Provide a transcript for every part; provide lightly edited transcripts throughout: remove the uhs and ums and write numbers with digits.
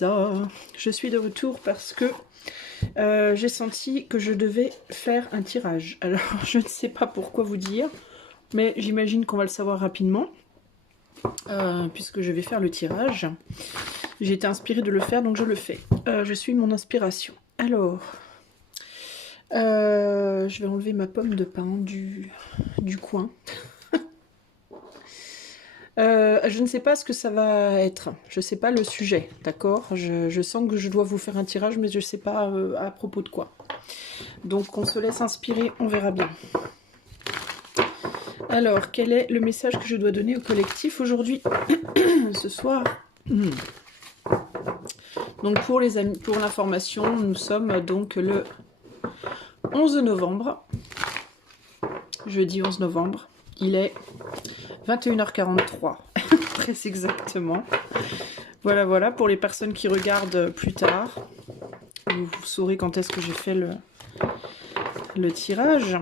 Lisa. Je suis de retour parce que j'ai senti que je devais faire un tirage. Alors, je ne sais pas pourquoi vous dire, mais j'imagine qu'on va le savoir rapidement, puisque je vais faire le tirage. J'ai été inspirée de le faire, donc je le fais. Je suis mon inspiration. Alors, je vais enlever ma pomme de pin du coin. Je ne sais pas ce que ça va être. Je ne sais pas le sujet, d'accord? Je sens que je dois vous faire un tirage, mais je ne sais pas à propos de quoi. Donc on se laisse inspirer, on verra bien. Alors, quel est le message que je dois donner au collectif aujourd'hui, ce soir? Donc pour les amis, pour l'information, nous sommes donc le 11 novembre. Jeudi 11 novembre. Il est 21h43. Très exactement. Voilà, voilà, pour les personnes qui regardent plus tard, vous saurez quand est-ce que j'ai fait le tirage.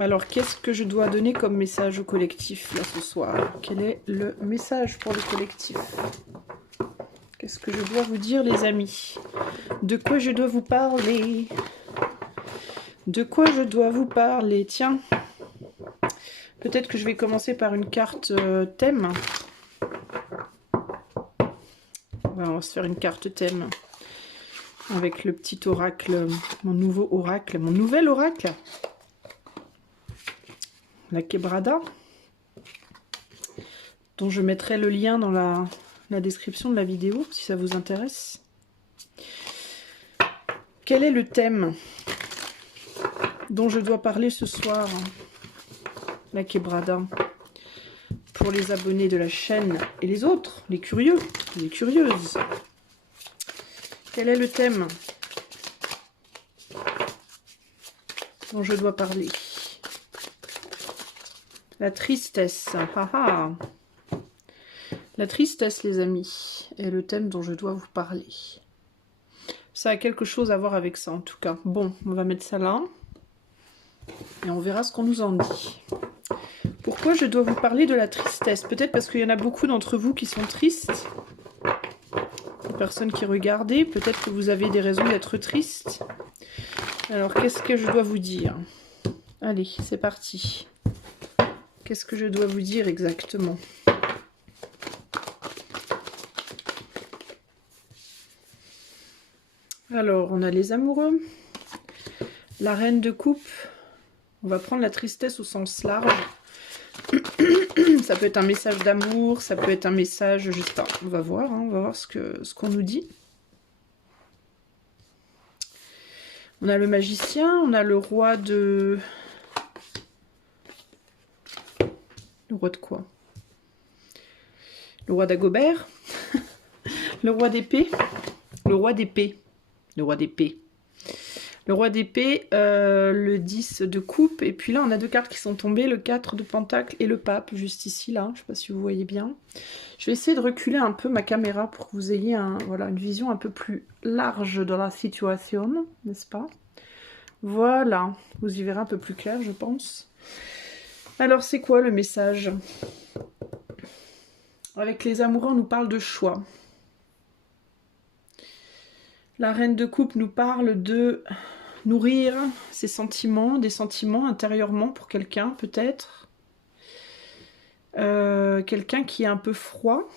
Alors, qu'est-ce que je dois donner comme message au collectif, là, ce soir? Quel est le message pour le collectif? Qu'est-ce que je dois vous dire, les amis? De quoi je dois vous parler? De quoi je dois vous parler? Tiens, peut-être que je vais commencer par une carte thème. On va se faire une carte thème avec le petit oracle, mon nouveau oracle, mon nouvel oracle, la Quebrada, dont je mettrai le lien dans la description de la vidéo si ça vous intéresse. Quel est le thème dont je dois parler ce soir, la Quebrada, pour les abonnés de la chaîne et les autres, les curieux, les curieuses? Quel est le thème dont je dois parler? La tristesse. Ah ah. La tristesse, les amis, est le thème dont je dois vous parler. Ça a quelque chose à voir avec ça, en tout cas. Bon, on va mettre ça là. Et on verra ce qu'on nous en dit. Pourquoi je dois vous parler de la tristesse? Peut-être parce qu'il y en a beaucoup d'entre vous qui sont tristes. Les personnes qui regardent, peut-être que vous avez des raisons d'être tristes. Alors, qu'est-ce que je dois vous dire? Allez, c'est parti. Qu'est-ce que je dois vous dire exactement? Alors, on a les amoureux. La reine de coupe. On va prendre la tristesse au sens large. Ça peut être un message d'amour, ça peut être un message, je sais pas, on va voir, hein, on va voir ce qu'on nous dit. On a le magicien, on a le roi de... Le roi de quoi? Le roi d'Agobert. Le roi d'épée. Le roi d'épée. Le roi d'épée. Le roi d'épée, le 10 de coupe, et puis là on a deux cartes qui sont tombées, le 4 de pentacle et le pape, juste ici, là, je ne sais pas si vous voyez bien. Je vais essayer de reculer un peu ma caméra pour que vous ayez voilà, une vision un peu plus large de la situation, n'est-ce pas? Voilà, vous y verrez un peu plus clair, je pense. Alors c'est quoi le message? Avec les amoureux, on nous parle de choix. La reine de coupe nous parle de... nourrir ses sentiments, des sentiments intérieurement pour quelqu'un peut-être. Quelqu'un qui est un peu froid.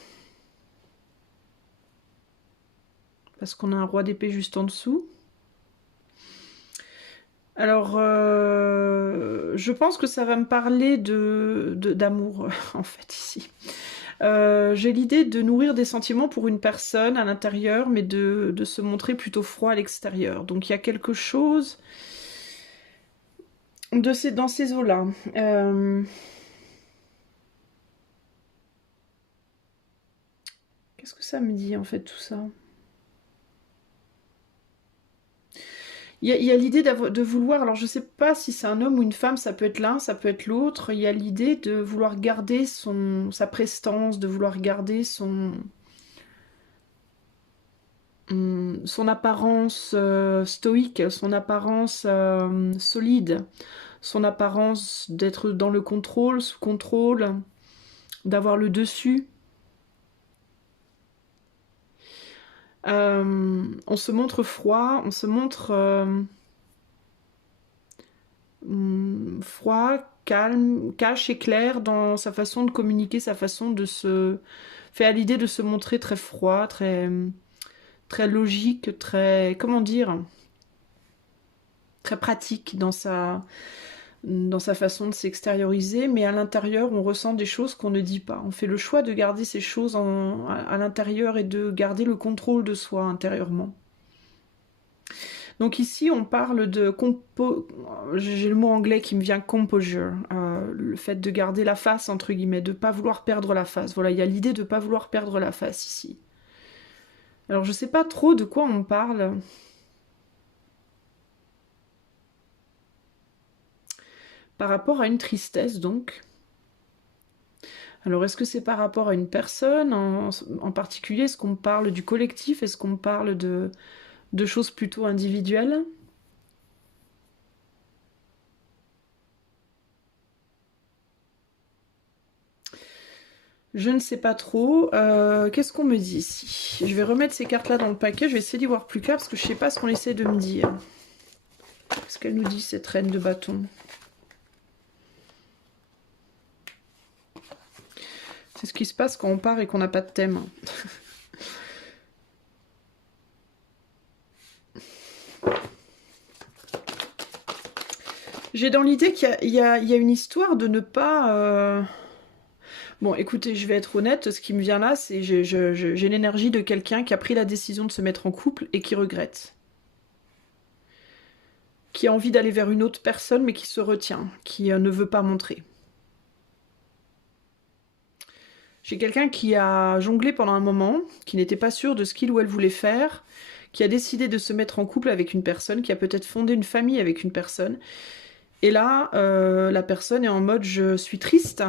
Parce qu'on a un roi d'épée juste en dessous. Alors, je pense que ça va me parler d'amour, en fait, ici. J'ai l'idée de nourrir des sentiments pour une personne à l'intérieur, mais de se montrer plutôt froid à l'extérieur. Donc il y a quelque chose dans ces eaux-là. Qu'est-ce que ça me dit en fait tout ça? Il y a l'idée de vouloir, alors je ne sais pas si c'est un homme ou une femme, ça peut être l'un, ça peut être l'autre. Il y a l'idée de vouloir garder sa prestance, de vouloir garder son apparence stoïque, son apparence solide, son apparence d'être dans le contrôle, sous contrôle, d'avoir le dessus. On se montre froid, on se montre froid, calme, cash et clair dans sa façon de communiquer, sa façon de se... fait à l'idée de se montrer très froid, très logique, très... comment dire? Très pratique dans sa façon de s'extérioriser, mais à l'intérieur, on ressent des choses qu'on ne dit pas. On fait le choix de garder ces choses à l'intérieur et de garder le contrôle de soi intérieurement. Donc ici, on parle de... J'ai le mot anglais qui me vient, composure. Le fait de garder la face, entre guillemets, de ne pas vouloir perdre la face. Voilà, il y a l'idée de ne pas vouloir perdre la face ici. Alors, je ne sais pas trop de quoi on parle. Par rapport à une tristesse, donc. Alors, est-ce que c'est par rapport à une personne en particulier? Est-ce qu'on parle du collectif? Est-ce qu'on parle de choses plutôt individuelles? Je ne sais pas trop. Qu'est-ce qu'on me dit ici? Je vais remettre ces cartes-là dans le paquet. Je vais essayer d'y voir plus clair parce que je ne sais pas ce qu'on essaie de me dire. Qu'est-ce qu'elle nous dit, cette reine de bâton? C'est ce qui se passe quand on part et qu'on n'a pas de thème. J'ai dans l'idée qu'il y a une histoire de ne pas... Bon, écoutez, je vais être honnête, ce qui me vient là, c'est j'ai l'énergie de quelqu'un qui a pris la décision de se mettre en couple et qui regrette. Qui a envie d'aller vers une autre personne, mais qui se retient, qui ne veut pas montrer. J'ai quelqu'un qui a jonglé pendant un moment, qui n'était pas sûr de ce qu'il ou elle voulait faire, qui a décidé de se mettre en couple avec une personne, qui a peut-être fondé une famille avec une personne. Et là, la personne est en mode je suis triste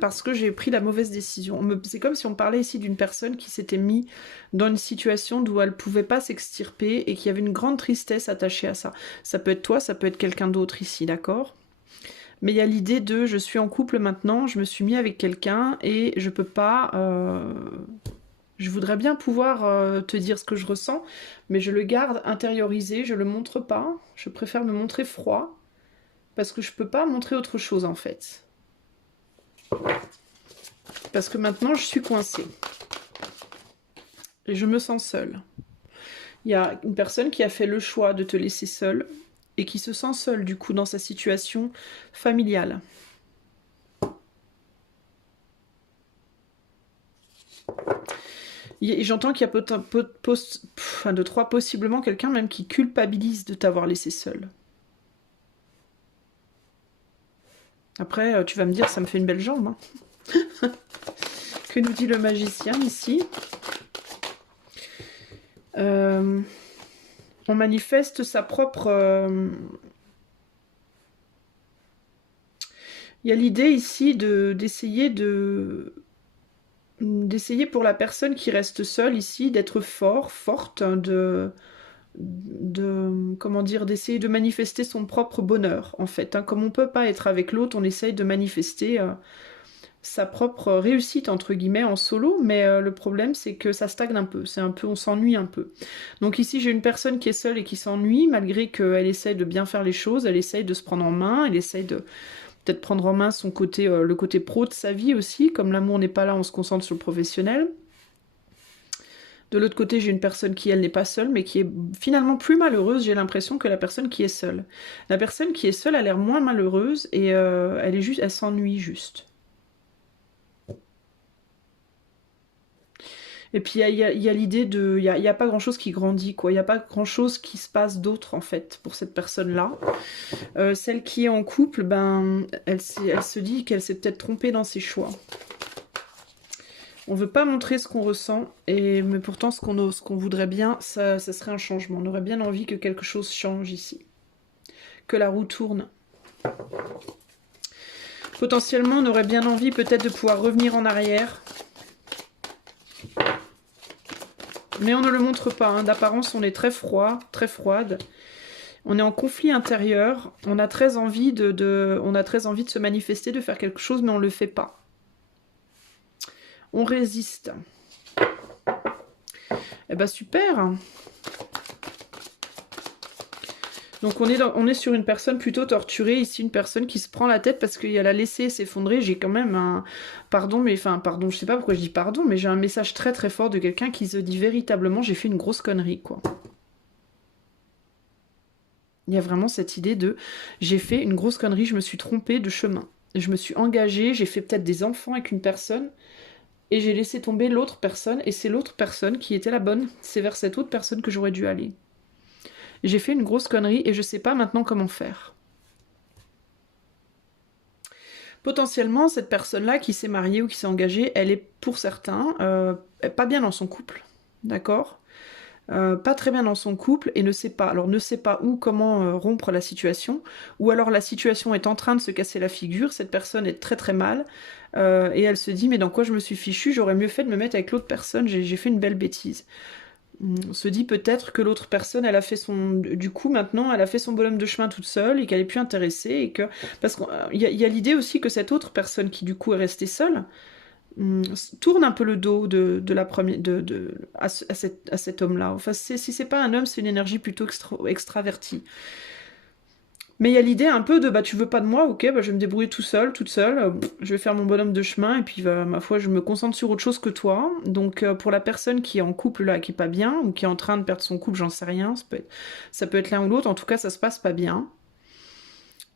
parce que j'ai pris la mauvaise décision. C'est comme si on parlait ici d'une personne qui s'était mise dans une situation d'où elle ne pouvait pas s'extirper et qui avait une grande tristesse attachée à ça. Ça peut être toi, ça peut être quelqu'un d'autre ici, d'accord ? Mais il y a l'idée de je suis en couple maintenant, je me suis mis avec quelqu'un et je peux pas... je voudrais bien pouvoir te dire ce que je ressens, mais je le garde intériorisé, je le montre pas, je préfère me montrer froid. Parce que je peux pas montrer autre chose en fait. Parce que maintenant je suis coincée. Et je me sens seule. Il y a une personne qui a fait le choix de te laisser seule et qui se sent seule du coup dans sa situation familiale. Et j'entends qu'il y a de trois possiblement quelqu'un même qui culpabilise de t'avoir laissé seule. Après, tu vas me dire, ça me fait une belle jambe. Hein. Que nous dit le magicien ici? On manifeste sa propre... Il y a l'idée ici d'essayer pour la personne qui reste seule ici, d'être forte, comment dire, d'essayer de manifester son propre bonheur en fait. Hein. Comme on peut pas être avec l'autre, on essaye de manifester sa propre réussite entre guillemets en solo, mais le problème c'est que ça stagne un peu, on s'ennuie un peu. Donc ici j'ai une personne qui est seule et qui s'ennuie malgré qu'elle essaye de bien faire les choses, elle essaye de se prendre en main, elle essaye de peut-être prendre en main son côté, le côté pro de sa vie aussi, comme l'amour n'est pas là, on se concentre sur le professionnel. De l'autre côté, j'ai une personne qui, elle, n'est pas seule, mais qui est finalement plus malheureuse, j'ai l'impression, que la personne qui est seule. La personne qui est seule a l'air moins malheureuse et elle s'ennuie juste. Et puis, il y a l'idée de... Il n'y a pas grand-chose qui grandit, quoi. Il n'y a pas grand-chose qui se passe d'autre, en fait, pour cette personne-là. Celle qui est en couple, ben, elle se dit qu'elle s'est peut-être trompée dans ses choix. On ne veut pas montrer ce qu'on ressent, mais pourtant ce qu'on voudrait bien, ça serait un changement. On aurait bien envie que quelque chose change ici. Que la roue tourne. Potentiellement, on aurait bien envie peut-être de pouvoir revenir en arrière. Mais on ne le montre pas. Hein. D'apparence, on est très froid, très froide. On est en conflit intérieur. On a très envie on a très envie de se manifester, de faire quelque chose, mais on ne le fait pas. On résiste. Eh ben super. Donc on est sur une personne plutôt torturée, ici une personne qui se prend la tête parce qu'elle a laissé s'effondrer. J'ai quand même un... Pardon, mais enfin, pardon, je sais pas pourquoi je dis pardon, mais j'ai un message très très fort de quelqu'un qui se dit véritablement j'ai fait une grosse connerie, quoi. Il y a vraiment cette idée de j'ai fait une grosse connerie, je me suis trompée de chemin. Je me suis engagée, j'ai fait peut-être des enfants avec une personne et j'ai laissé tomber l'autre personne et c'est l'autre personne qui était la bonne. C'est vers cette autre personne que j'aurais dû aller. J'ai fait une grosse connerie et je sais pas maintenant comment faire. Potentiellement, cette personne-là qui s'est mariée ou qui s'est engagée, elle est pour certains pas bien dans son couple, d'accord, pas très bien dans son couple et ne sait pas. Alors ne sait pas où, comment rompre la situation, ou alors la situation est en train de se casser la figure, cette personne est très très mal, et elle se dit mais dans quoi je me suis fichue, j'aurais mieux fait de me mettre avec l'autre personne, j'ai fait une belle bêtise. On se dit peut-être que l'autre personne, elle a fait son... Du coup, maintenant, elle a fait son bonhomme de chemin toute seule et qu'elle est plus intéressée et que... Parce qu'il y a l'idée aussi que cette autre personne qui, du coup, est restée seule, tourne un peu le dos de la première... à cet homme-là. Enfin, si c'est pas un homme, c'est une énergie plutôt extravertie. Mais il y a l'idée un peu de, bah tu veux pas de moi, ok, bah je vais me débrouiller tout seul, toute seule, je vais faire mon bonhomme de chemin, et puis bah, ma foi, je me concentre sur autre chose que toi. Donc pour la personne qui est en couple là, qui est pas bien, ou qui est en train de perdre son couple, j'en sais rien, ça peut être l'un ou l'autre, en tout cas ça se passe pas bien.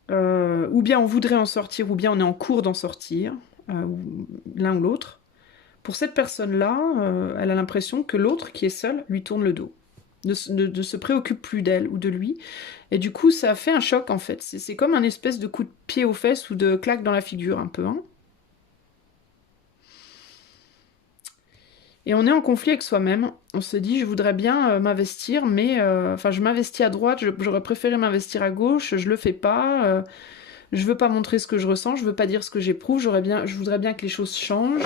Ou bien on voudrait en sortir, ou bien on est en cours d'en sortir, l'un ou l'autre. Pour cette personne-là, elle a l'impression que l'autre qui est seul lui tourne le dos. Ne se préoccupe plus d'elle ou de lui. Et du coup, ça fait un choc, en fait. C'est comme un espèce de coup de pied aux fesses ou de claque dans la figure, un peu. Hein. Et on est en conflit avec soi-même. On se dit, je voudrais bien m'investir, mais... Enfin, je m'investis à droite, j'aurais préféré m'investir à gauche, je le fais pas. Je veux pas montrer ce que je ressens, je veux pas dire ce que j'éprouve, je voudrais bien que les choses changent.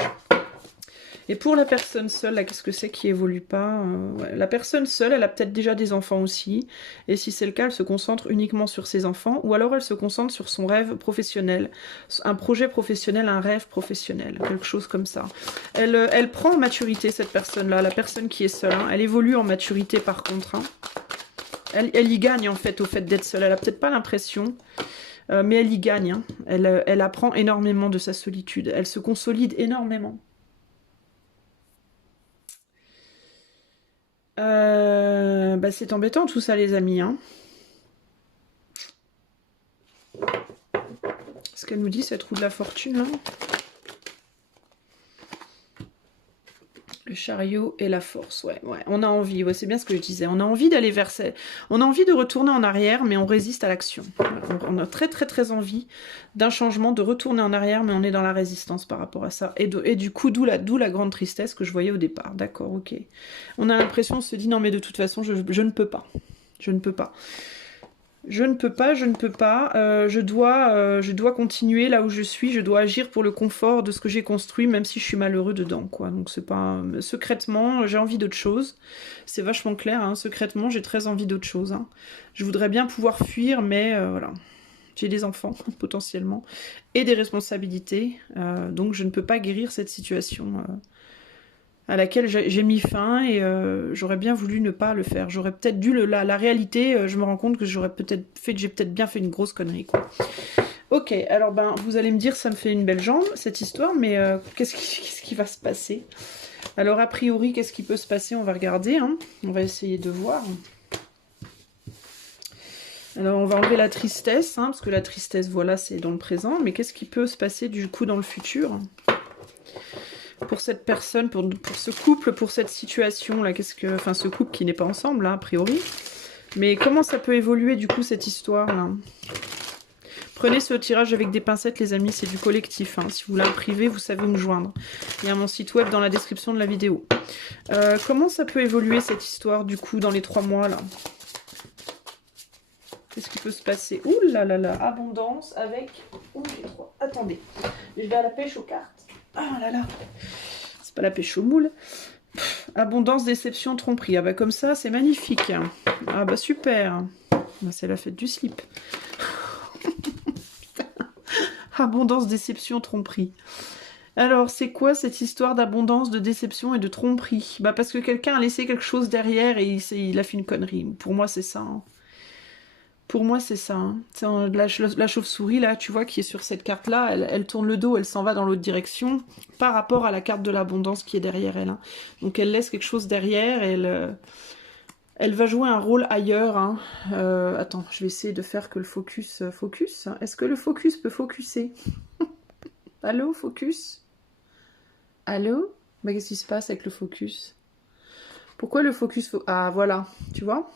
Et pour la personne seule, là, qu'est-ce que c'est qui évolue pas ouais. La personne seule, elle a peut-être déjà des enfants aussi. Et si c'est le cas, elle se concentre uniquement sur ses enfants. Ou alors elle se concentre sur son rêve professionnel. Un projet professionnel, un rêve professionnel. Quelque chose comme ça. Elle prend en maturité, cette personne-là. La personne qui est seule. Hein. Elle évolue en maturité, par contre. Hein. Elle y gagne, en fait, au fait d'être seule. Elle a peut-être pas l'impression... mais elle y gagne. Hein. Elle apprend énormément de sa solitude. Elle se consolide énormément. Bah c'est embêtant tout ça les amis. Hein. Ce qu'elle nous dit cette roue de la fortune là. Le chariot et la force, ouais. On a envie, ouais, c'est bien ce que je disais. On a envie d'aller vers ça. On a envie de retourner en arrière, mais on résiste à l'action. On a très très très envie d'un changement, de retourner en arrière, mais on est dans la résistance par rapport à ça. Et du coup, d'où la grande tristesse que je voyais au départ. D'accord, ok. On a l'impression, on se dit, non mais de toute façon, je ne peux pas. Je ne peux pas. Je ne peux pas, je dois continuer là où je suis, je dois agir pour le confort de ce que j'ai construit, même si je suis malheureux dedans, quoi. Donc c'est pas... Secrètement, j'ai envie d'autre chose. C'est vachement clair, hein. Secrètement, j'ai très envie d'autre chose. Hein. Je voudrais bien pouvoir fuir, mais voilà. J'ai des enfants, potentiellement, et des responsabilités, donc je ne peux pas guérir cette situation... à laquelle j'ai mis fin et j'aurais bien voulu ne pas le faire. J'aurais peut-être dû la réalité, je me rends compte que j'ai peut-être bien fait une grosse connerie, quoi. Ok, alors ben vous allez me dire ça me fait une belle jambe cette histoire, mais qu'est-ce qui va se passer? Alors a priori, qu'est-ce qui peut se passer? On va regarder, hein. On va essayer de voir. Alors on va enlever la tristesse, hein, parce que la tristesse, voilà, c'est dans le présent, mais qu'est-ce qui peut se passer du coup dans le futur? Pour cette personne, pour ce couple, pour cette situation-là, enfin ce couple qui n'est pas ensemble, là, a priori. Mais comment ça peut évoluer, du coup, cette histoire-là? Prenez ce tirage avec des pincettes, les amis, c'est du collectif. Hein. Si vous voulez un privé, vous savez où me joindre. Il y a mon site web dans la description de la vidéo. Comment ça peut évoluer, cette histoire, du coup, dans les 3 mois, là? Qu'est-ce qui peut se passer? Ouh là là là, abondance avec... Ouh, j'ai 3. Attendez, je vais à la pêche aux cartes. Ah là là, c'est pas la pêche au moule. Abondance, déception, tromperie. Ah bah comme ça, c'est magnifique. Ah bah super. Bah, c'est la fête du slip. Abondance, déception, tromperie. Alors, c'est quoi cette histoire d'abondance, de déception et de tromperie? Bah parce que quelqu'un a laissé quelque chose derrière et il a fait une connerie. Pour moi, c'est ça. Hein. Pour moi, c'est ça. Hein. La chauve-souris, là, tu vois, qui est sur cette carte-là, elle tourne le dos, elle s'en va dans l'autre direction par rapport à la carte de l'abondance qui est derrière elle. Hein. Donc, elle laisse quelque chose derrière et elle va jouer un rôle ailleurs. Hein. Attends, je vais essayer de faire que le focus... focus. Est-ce que le focus peut focuser? Allô, focus? Allô? Bah, qu'est-ce qui se passe avec le focus? Pourquoi le focus... Ah, voilà, tu vois?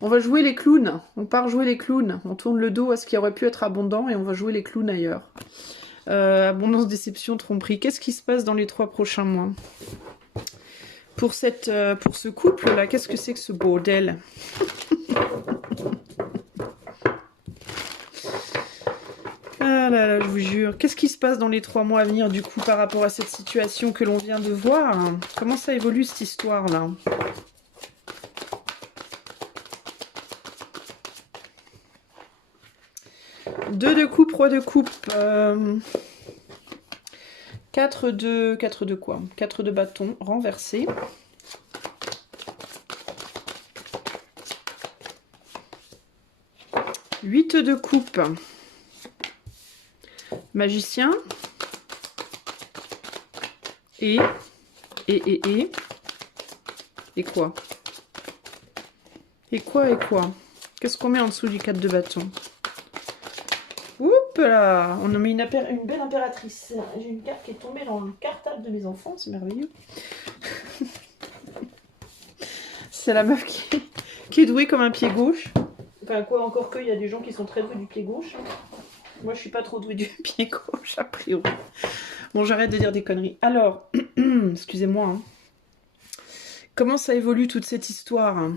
On va jouer les clowns. On part jouer les clowns. On tourne le dos à ce qui aurait pu être abondant et on va jouer les clowns ailleurs. Abondance, déception, tromperie. Qu'est-ce qui se passe dans les 3 prochains mois? Pour ce couple-là, qu'est-ce que c'est que ce bordel? Ah là là, je vous jure. Qu'est-ce qui se passe dans les 3 mois à venir, du coup, par rapport à cette situation que l'on vient de voir? Comment ça évolue, cette histoire-là? Deux de coupe, roi de coupe. 4 de quoi? 4 de bâton renversé. Huit de coupe. Magicien. Et quoi? Et quoi? Qu'est-ce qu'on met en dessous du 4 de bâton? Oups là! On a mis une belle impératrice. J'ai une carte qui est tombée dans le cartable de mes enfants, c'est merveilleux. C'est la meuf qui est douée comme un pied gauche. Enfin, quoi, encore qu'il y a des gens qui sont très doués du pied gauche. Moi, je suis pas trop douée du pied gauche, a priori. Bon, j'arrête de dire des conneries. Alors, excusez-moi. Hein. Comment ça évolue toute cette histoire?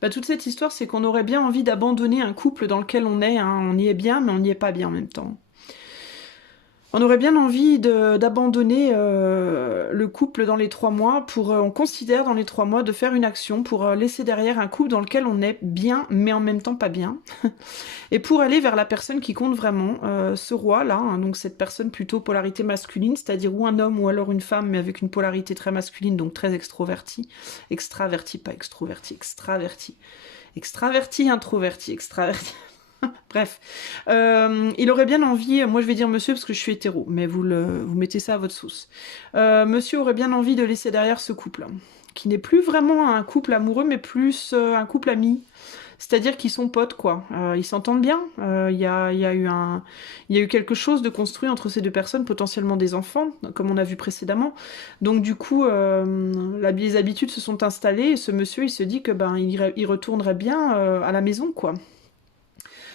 Bah, toute cette histoire, c'est qu'on aurait bien envie d'abandonner un couple dans lequel on est. Hein. On y est bien, mais on n'y est pas bien en même temps. On aurait bien envie d'abandonner le couple dans les 3 mois on considère dans les 3 mois de faire une action pour laisser derrière un couple dans lequel on est bien, mais en même temps pas bien. Et pour aller vers la personne qui compte vraiment, ce roi-là, hein, donc cette personne plutôt polarité masculine, c'est-à-dire ou un homme ou alors une femme, mais avec une polarité très masculine, donc très extraverti, pas extroverti, extraverti, introverti, extraverti. Bref, il aurait bien envie, moi je vais dire monsieur parce que je suis hétéro, mais vous mettez ça à votre sauce. Monsieur aurait bien envie de laisser derrière ce couple, qui n'est plus vraiment un couple amoureux, mais plus un couple ami. C'est-à-dire qu'ils sont potes, quoi. Ils s'entendent bien. Il y a eu quelque chose de construit entre ces deux personnes, potentiellement des enfants, comme on a vu précédemment. Donc du coup, les habitudes se sont installées et ce monsieur, il se dit que il retournerait bien à la maison, quoi.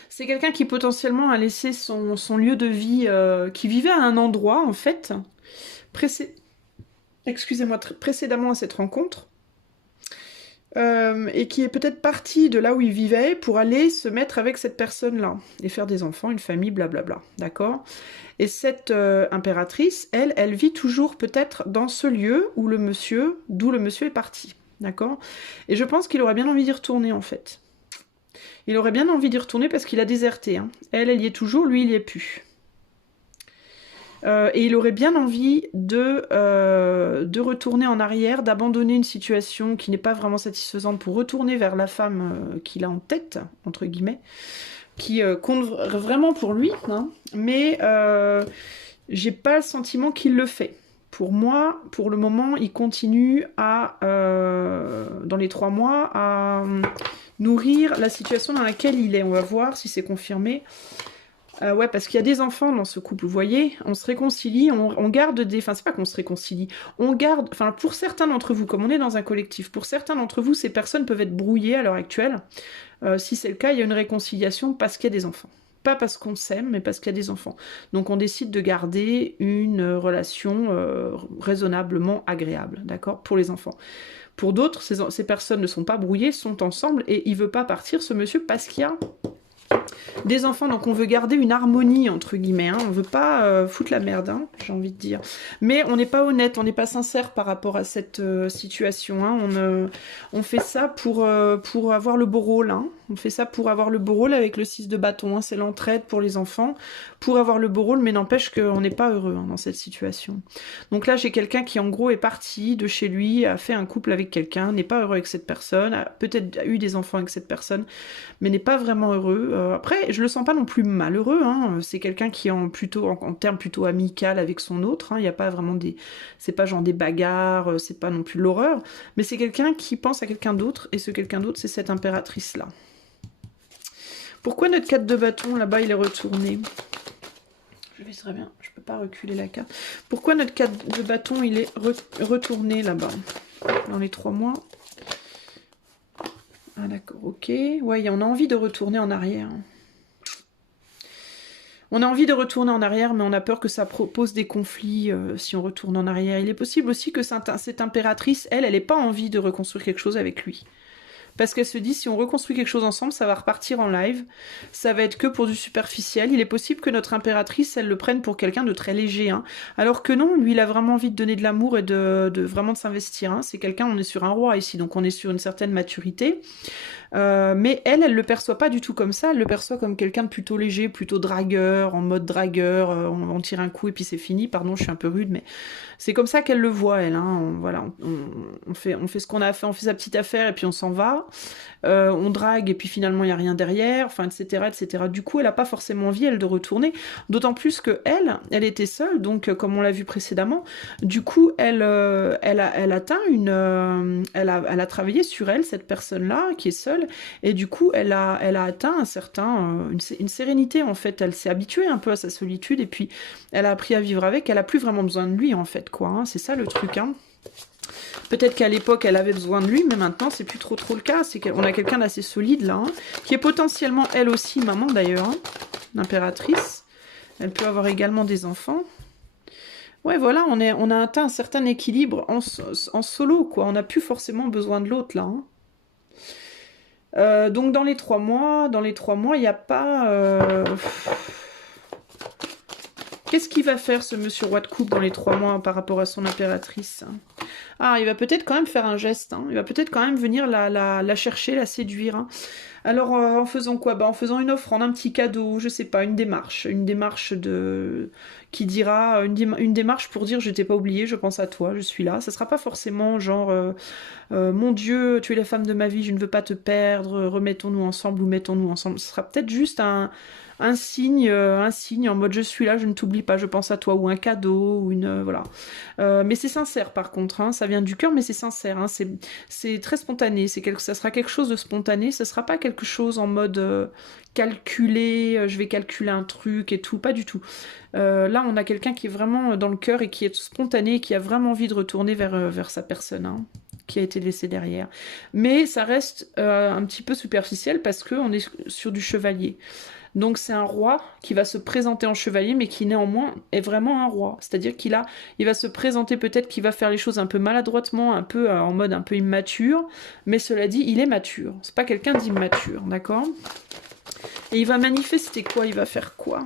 C'est quelqu'un qui potentiellement a laissé son lieu de vie, qui vivait à un endroit, en fait, précédemment à cette rencontre, et qui est peut-être parti de là où il vivait pour aller se mettre avec cette personne-là, et faire des enfants, une famille, blablabla, d'accord? Et cette impératrice, elle vit toujours peut-être dans ce lieu d'où le monsieur est parti, d'accord? Et je pense qu'il aurait bien envie d'y retourner, en fait. Il aurait bien envie d'y retourner parce qu'il a déserté. Hein. Elle y est toujours, lui, il y est plus. Et il aurait bien envie de retourner en arrière, d'abandonner une situation qui n'est pas vraiment satisfaisante pour retourner vers la femme qu'il a en tête, entre guillemets, qui compte vraiment pour lui. Hein. Mais j'ai pas le sentiment qu'il le fait. Pour moi, pour le moment, il continue dans les 3 mois, à nourrir la situation dans laquelle il est. On va voir si c'est confirmé. Ouais, parce qu'il y a des enfants dans ce couple, vous voyez, on se réconcilie, on garde des... Enfin, c'est pas qu'on se réconcilie, on garde... Enfin, pour certains d'entre vous, comme on est dans un collectif, pour certains d'entre vous, ces personnes peuvent être brouillées à l'heure actuelle. Si c'est le cas, il y a une réconciliation parce qu'il y a des enfants. Pas parce qu'on s'aime, mais parce qu'il y a des enfants. Donc on décide de garder une relation raisonnablement agréable, d'accord, pour les enfants. Pour d'autres, ces personnes ne sont pas brouillées, sont ensemble, et il veut pas partir, ce monsieur, parce qu'il y a des enfants. Donc on veut garder une harmonie, entre guillemets, hein. On veut pas foutre la merde, hein, j'ai envie de dire. Mais on n'est pas honnête, on n'est pas sincère par rapport à cette situation, hein. On fait ça pour avoir le beau rôle, hein. On fait ça pour avoir le beau rôle avec le 6 de bâton, hein. C'est l'entraide pour les enfants, pour avoir le beau rôle, mais n'empêche qu'on n'est pas heureux, hein, dans cette situation. Donc là, j'ai quelqu'un qui en gros est parti de chez lui, a fait un couple avec quelqu'un, n'est pas heureux avec cette personne, a peut-être eu des enfants avec cette personne, mais n'est pas vraiment heureux. Après, je le sens pas non plus malheureux, hein. C'est quelqu'un qui est en termes plutôt amical avec son autre, hein. Il n'y a pas vraiment c'est pas genre des bagarres, c'est pas non plus l'horreur, mais c'est quelqu'un qui pense à quelqu'un d'autre, et ce quelqu'un d'autre, c'est cette impératrice-là. Pourquoi notre 4 de bâton, là-bas, il est retourné? Je vais très bien, je peux pas reculer la carte. Pourquoi notre 4 de bâton, il est retourné là-bas? Dans les 3 mois. Ah d'accord, ok. Ouais, on a envie de retourner en arrière. On a envie de retourner en arrière, mais on a peur que ça pose des conflits si on retourne en arrière. Il est possible aussi que cette impératrice, elle n'ait pas envie de reconstruire quelque chose avec lui. Parce qu'elle se dit, si on reconstruit quelque chose ensemble, ça va repartir en live. Ça va être que pour du superficiel. Il est possible que notre impératrice, elle le prenne pour quelqu'un de très léger. Hein. Alors que non, lui, il a vraiment envie de donner de l'amour et vraiment de s'investir. Hein. C'est quelqu'un, on est sur un roi ici, donc on est sur une certaine maturité. Mais elle le perçoit pas du tout comme ça. Elle le perçoit comme quelqu'un de plutôt léger, plutôt dragueur, en mode dragueur. On tire un coup et puis c'est fini. Pardon, je suis un peu rude, mais c'est comme ça qu'elle le voit, elle. Hein. Voilà, on fait ce qu'on a à faire, on fait sa petite affaire et puis on s'en va. On drague et puis finalement il n'y a rien derrière, enfin, etc., etc. Du coup, elle n'a pas forcément envie, elle, de retourner. D'autant plus que elle était seule, donc comme on l'a vu précédemment. Du coup, elle atteint elle a travaillé sur elle, cette personne-là, qui est seule, et du coup, elle a atteint une sérénité, en fait. Elle s'est habituée un peu à sa solitude, et puis elle a appris à vivre avec. Elle a plus vraiment besoin de lui, en fait, quoi. Hein. C'est ça le truc, hein. Peut-être qu'à l'époque, elle avait besoin de lui, mais maintenant, c'est plus trop le cas. C'est qu'on a quelqu'un d'assez solide, là, hein, qui est potentiellement, elle aussi, maman, d'ailleurs, hein, l'impératrice. Elle peut avoir également des enfants. Ouais, voilà, on a atteint un certain équilibre en solo, quoi. On n'a plus forcément besoin de l'autre, là. Hein. Donc, dans les 3 mois, il n'y a pas... Qu'est-ce qu'il va faire, ce monsieur roi de coupe, dans les 3 mois par rapport à son impératrice? Ah, il va peut-être quand même faire un geste. Hein. Il va peut-être quand même venir la chercher, la séduire. Hein. Alors, en faisant quoi? En faisant une offrande, un petit cadeau, je sais pas, une démarche qui dira, une démarche pour dire, je t'ai pas oublié, je pense à toi, je suis là. Ça sera pas forcément genre, mon Dieu, tu es la femme de ma vie, je ne veux pas te perdre, remettons-nous ensemble ou mettons-nous ensemble. Ce sera peut-être juste un signe en mode je suis là, je ne t'oublie pas, je pense à toi, ou un cadeau, ou voilà. Mais c'est sincère par contre, hein, ça vient du cœur, mais c'est sincère, hein, c'est très spontané, ça sera quelque chose de spontané, ça sera pas quelque chose en mode calculé, je vais calculer un truc et tout, pas du tout. Là, on a quelqu'un qui est vraiment dans le cœur et qui est spontané, et qui a vraiment envie de retourner vers sa personne, hein, qui a été laissée derrière. Mais ça reste un petit peu superficiel parce qu'on est sur du chevalier. Donc c'est un roi qui va se présenter en chevalier, mais qui néanmoins est vraiment un roi. C'est-à-dire il va se présenter, peut-être qu'il va faire les choses un peu maladroitement, un peu en mode un peu immature, mais cela dit, il est mature. C'est pas quelqu'un d'immature, d'accord? Et il va manifester quoi? Il va faire quoi?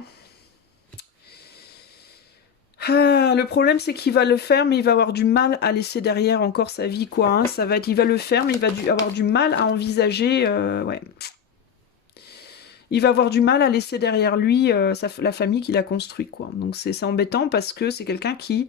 Ah, le problème c'est qu'il va le faire, mais il va avoir du mal à laisser derrière encore sa vie, quoi. Hein. Il va le faire, mais il va avoir du mal à envisager... ouais. Il va avoir du mal à laisser derrière lui la famille qu'il a construite, quoi. Donc c'est embêtant parce que c'est quelqu'un qui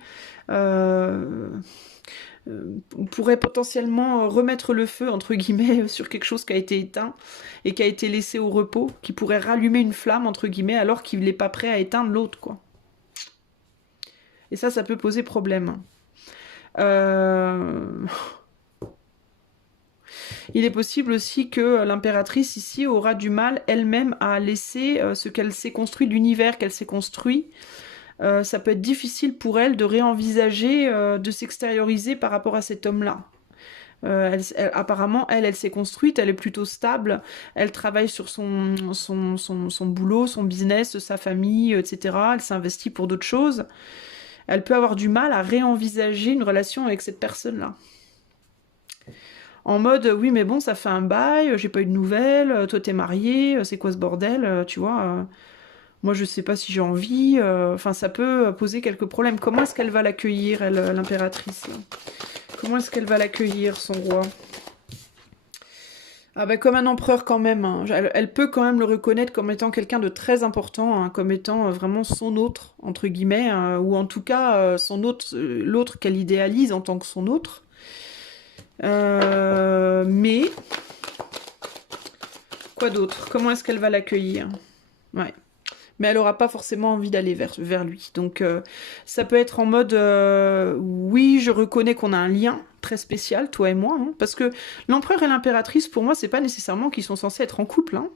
pourrait potentiellement remettre le feu, entre guillemets, sur quelque chose qui a été éteint et qui a été laissé au repos, qui pourrait rallumer une flamme, entre guillemets, alors qu'il n'est pas prêt à éteindre l'autre, quoi. Et ça peut poser problème. Il est possible aussi que l'impératrice ici aura du mal elle-même à laisser ce qu'elle s'est construit, l'univers qu'elle s'est construit. Ça peut être difficile pour elle de réenvisager, de s'extérioriser par rapport à cet homme-là. Apparemment, elle s'est construite, elle est plutôt stable, elle travaille sur son boulot, son business, sa famille, etc. Elle s'investit pour d'autres choses. Elle peut avoir du mal à réenvisager une relation avec cette personne-là. En mode, oui, mais bon, ça fait un bail, j'ai pas eu de nouvelles, toi t'es marié, c'est quoi ce bordel, tu vois moi je sais pas si j'ai envie, enfin ça peut poser quelques problèmes. Comment est-ce qu'elle va l'accueillir, elle, l'impératrice? Comment est-ce qu'elle va l'accueillir, son roi? Ah bah comme un empereur quand même, hein. Elle peut quand même le reconnaître comme étant quelqu'un de très important, hein, comme étant vraiment son autre, entre guillemets, ou en tout cas son autre, l'autre qu'elle idéalise en tant que son autre. Mais, quoi d'autre? Comment est-ce qu'elle va l'accueillir? Ouais. Mais elle aura pas forcément envie d'aller vers lui. Donc ça peut être en mode oui, je reconnais qu'on a un lien très spécial, toi et moi, hein, parce que l'empereur et l'impératrice, pour moi, c'est pas nécessairement qu'ils sont censés être en couple, hein.